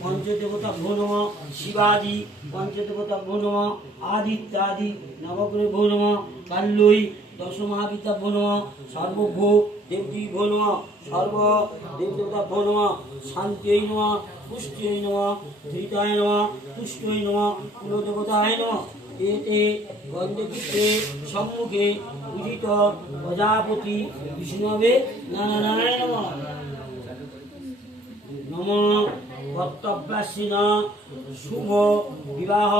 पंचदेवताभ्यो नमः शिवादि पंचदेवताभ्यो नमः आदित्यादि नवग्रहभ्यो नमः काल्यै दशमहाविद्याभ्यो नमः सर्वभ्यो देवदेभ्यो नमः सर्व देवदेवताभ्यो नमः शान्त्यै नमः पुष्ट्यै नमः धृताय नमः तुष्ट्यै नमः कुलदेवताय नमः एते गन्धपुत्रे सम्मुखे पूजित प्रजापति विष्णवे नारायणाय नमः नमः कर्तव्यासीन शुभ विवाह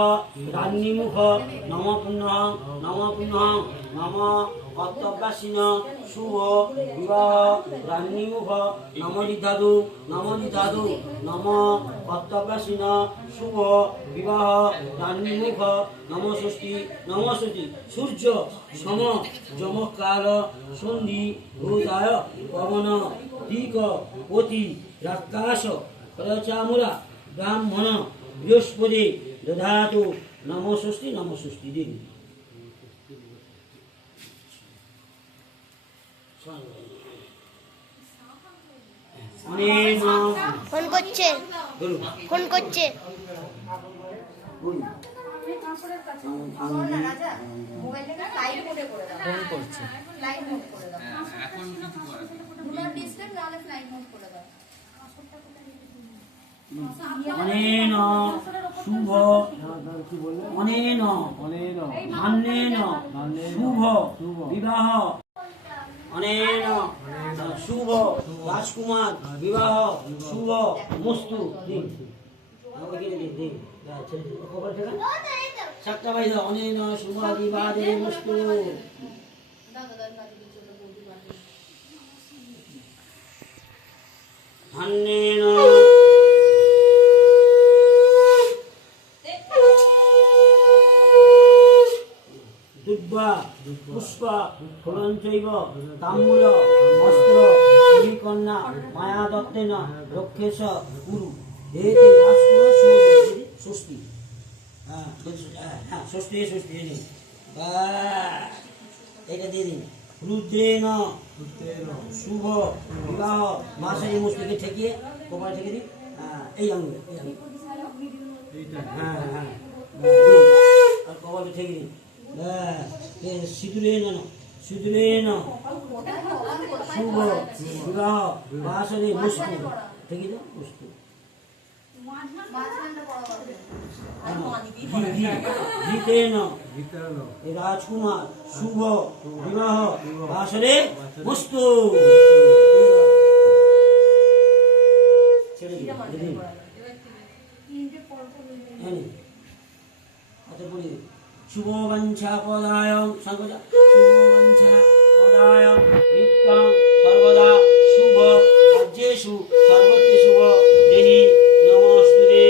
रान्नीमुख नम पुनः नम कर्तव्यासीन शुभ विवाह रान्नीमुख नम निधादु नम कर्तव्यासीन शुभ विवाह रान्नीमुख नम षष्ठी सूर्य सम जमकाल सन्धि भूताय पवन दिक पति राकाश चामुरा ब्राह्मण बृहस्पति दधातु नमो षष्ठी देवी ফোন করছে ফোন করছে अनेन शुभ अनेन धान्येन शुभ विवाह अनेन शुभ राजकुमार विवाह शुभ मस्तु सकता भाई अनेन शुभ विवाह मस्तु धान्येन पुष्प फलंचैव ताम्बूल वस्त्र कन्या माया दत्तेन रक्षेश गुरु एते राजकुमार षष्ठी षष्ठी এটা দিয়ে দিন রুদ্রেন শুভ বিবাহ মাসের মুষ্টিকে ঠেকিয়ে কপালে ঠেকে দিন এই আঙুলে হ্যাঁ আর কপালে ঠেকে দিন সিঁদুরেন শুভ বিবাহ মাসের মুষ্টি ঠেকে দিন মুষ্টি राजकुमार शुभ विवाह वासरे मस्तु शुभ वंशा पदाय नित्यं सर्वदा शुभ କାର୍ଯ୍যেषु सर्वत्र शुभ देहि नमस्ते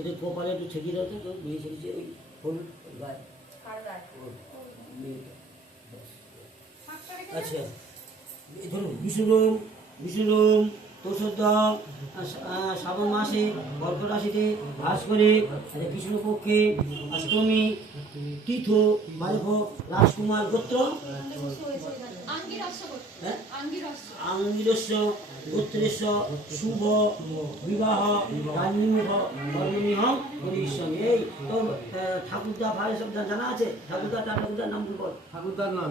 এটা কপালে একটু ছেঁকে দাও তো মেয়ে ছেড়েছে ওই ফুল গায়ে আচ্ছা ধরুন বিষ্ণুরোম তোষদ্ধ শ্রাবণ মাসে কর্কট রাশিতে বাস করে কৃষ্ণপক্ষে অষ্টমী তীর্থ বালক রাজকুমার গোত্র আঙ্গিরস্য গোত্রেশ্ব শুভ বিবাহ রান্নিমুখ কর্মনিহং পরিশ্রম এই তো ঠাকুরদা ভাই সব জানা আছে ঠাকুরদার নাম কি বল ঠাকুরদার নাম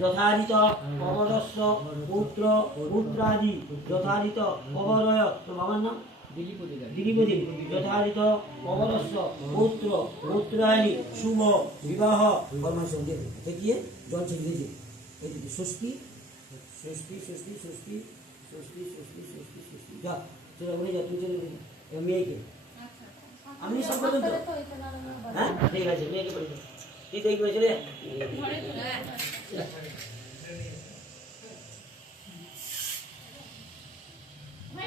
যথারিত কবরস্য পুত্র পুত্রাদি যথারিত কবরয় তো বাবার নাম দিলীপতি যথারিত কবরস্য পুত্র পুত্রাদি শুভ বিবাহ কর্মসং দেখিয়ে জল ছেড়ে দিয়েছে ষষ্ঠী যা চলে বলে যা তুই চলে মেয়েকে আপনি সব বলুন তো হ্যাঁ ঠিক আছে মেয়েকে বলে তুই দেখবে চলে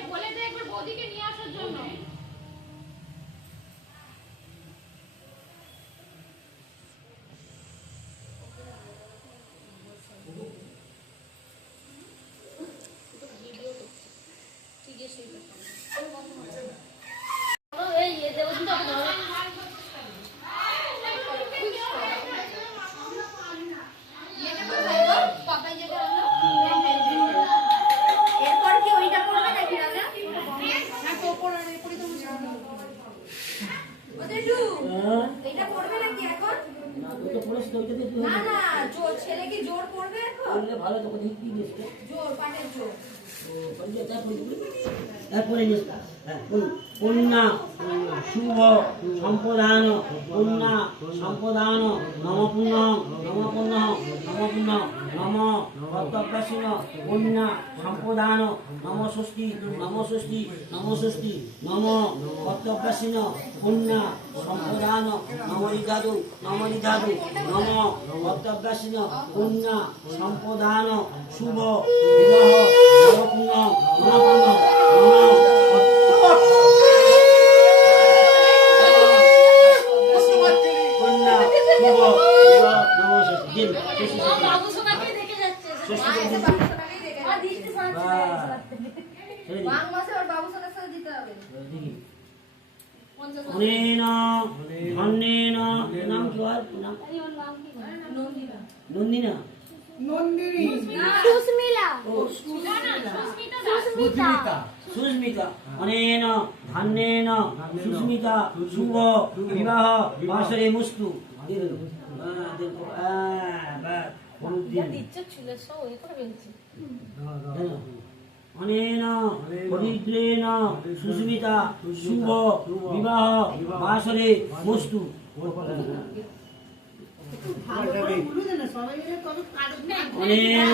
বলে দে একবার বৌদিকে নিয়ে আসার জন্য এই দেবদিন পড়েছে তো ওইটা দিয়ে তুই না না জোর ছেলে কি জোর করবে এখন বললে ভালো তোকে দিয়ে কি দিস জোর পাটের জোর তারপরে কন্যা শুভ সম্পদান কন্যা সম্পদান নম পুণ্য নম পুণ্য নম পুণ্য নম কর্তব্যাসীন কন্যা সম্পদান নম ষষ্ঠী নম ষষ্ঠী নম ষষ্ঠী নম কর্তব্যাসীন কন্যা সম্পদান নমরিদাদু নমরিদাদু নম কর্তব্যাসীন কন্যা সম্পদান শুভ বিবাহ নবপুণ্য নবপুণ্য নম কন্যা শুভ বিবাহ নম ষষ্ঠী বাবু সোনাকে দেখে যাচ্ছে আর দৃষ্টি সারাচ্ছে বাং মাসে ওর বাবু সোনার সাথে দিতে হবে অনেন ধন্যেন নাম কি হয় নাম নন্দিনা সুস্মিলা সুস্মিতা অনেন ধন্যেন সুস্মিতা শুভ বিবাহ বাসরে মুস্তু অনেন পবিত্রেণ সুস্মিতা শুভ বিবাহ বাসরে মুস্তু অনেন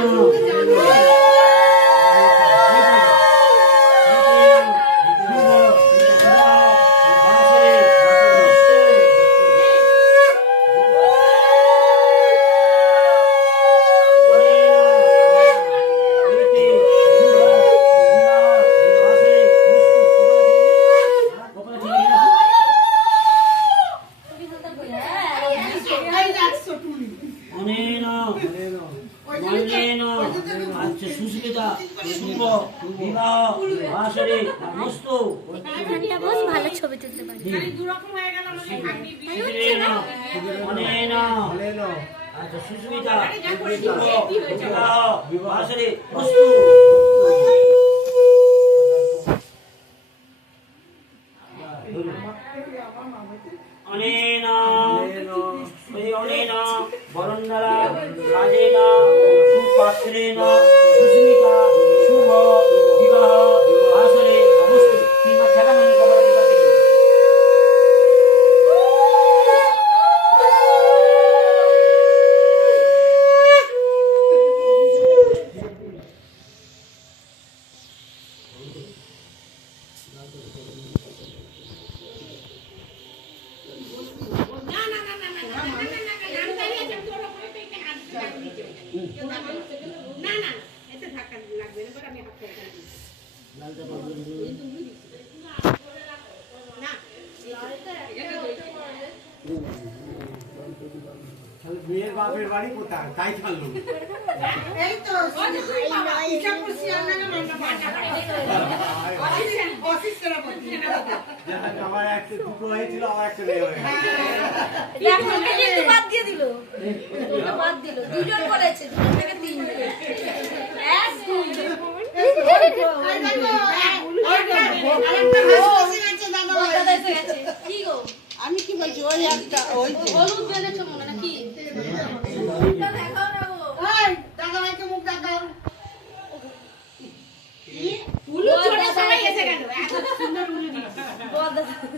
সুস্মিতা শুভ বিবাহ বাসরে মস্তু ভালো ছবি তুলতে পারি আচ্ছা সুস্মিতা শুভ বিবাহ বাসরে মস্তু অনেন অনেন বরণদারা রাজেন সুপাত্রেণ সুস্মিতা শুভ বিবাহ বাসরে মস্তু কিংবা ঠেকানো মেয়ের বাপের বাড়ি কোথায় তাই ছাড়লো এই তো ইচ্ছাপুর সিয়ানাকে আমার একটা দুটো হয়েছিল আমার একটা মেয়ে হয়ে বাদ দিয়ে দিল বাদ দিল দুজন করেছে দুজন থেকে তিনজন কি গো আমি কি বলছি ওই একটা ওই হলুদ বেঁধেছো মনে নাকি দেখাও না গো দাদা ভাইকে মুখ দেখাও হলুদ ছোট সবাই এসে গেল এত সুন্দর হলুদ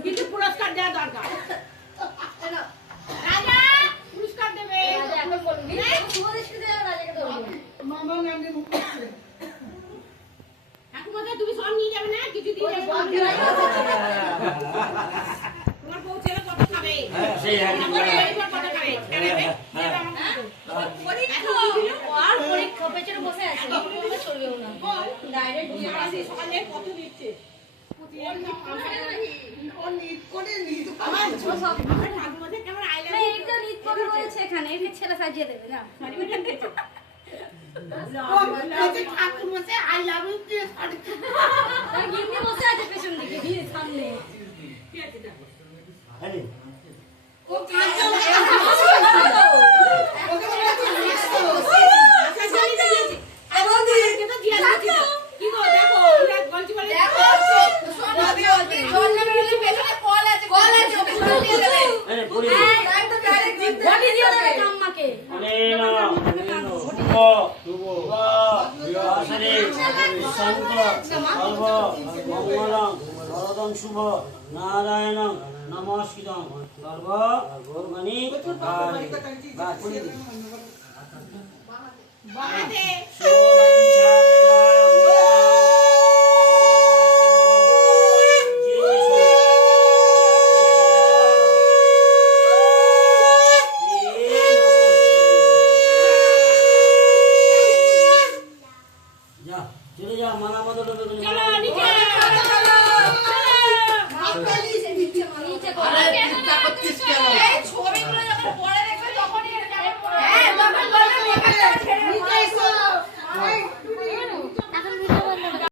কিন্তু পুরস্কার দেওয়া দরকার রাজা পুরস্কার দেবে রাজা এখন বলবি শুভদৃষ্টি দেবে রাজাকে দেবো মামা নামে মুখ করছে ঠাকুমাকে তুমি সব নিয়ে যাবে না কিছু দিয়ে যাবে তোমার বউ ছেলে কত খাবে সেই কত খাবে আর পরীক্ষা পেছনে বসে আছে চলবেও না ডাইরেক্ট দিয়ে আসি সকালে কত দিচ্ছে এখানে ছেলে সাজিয়ে দেবে না গিন্নি বসে আছে পেছন দিকে দিয়ে সামনে অনেন শুভ বিবাহসরে শান্ত সর্ব মঙ্গলং বরদং শুভ নারায়ণং নমস্কৃতং সর্ব কর্মণি কারি। বাহাতে শুভ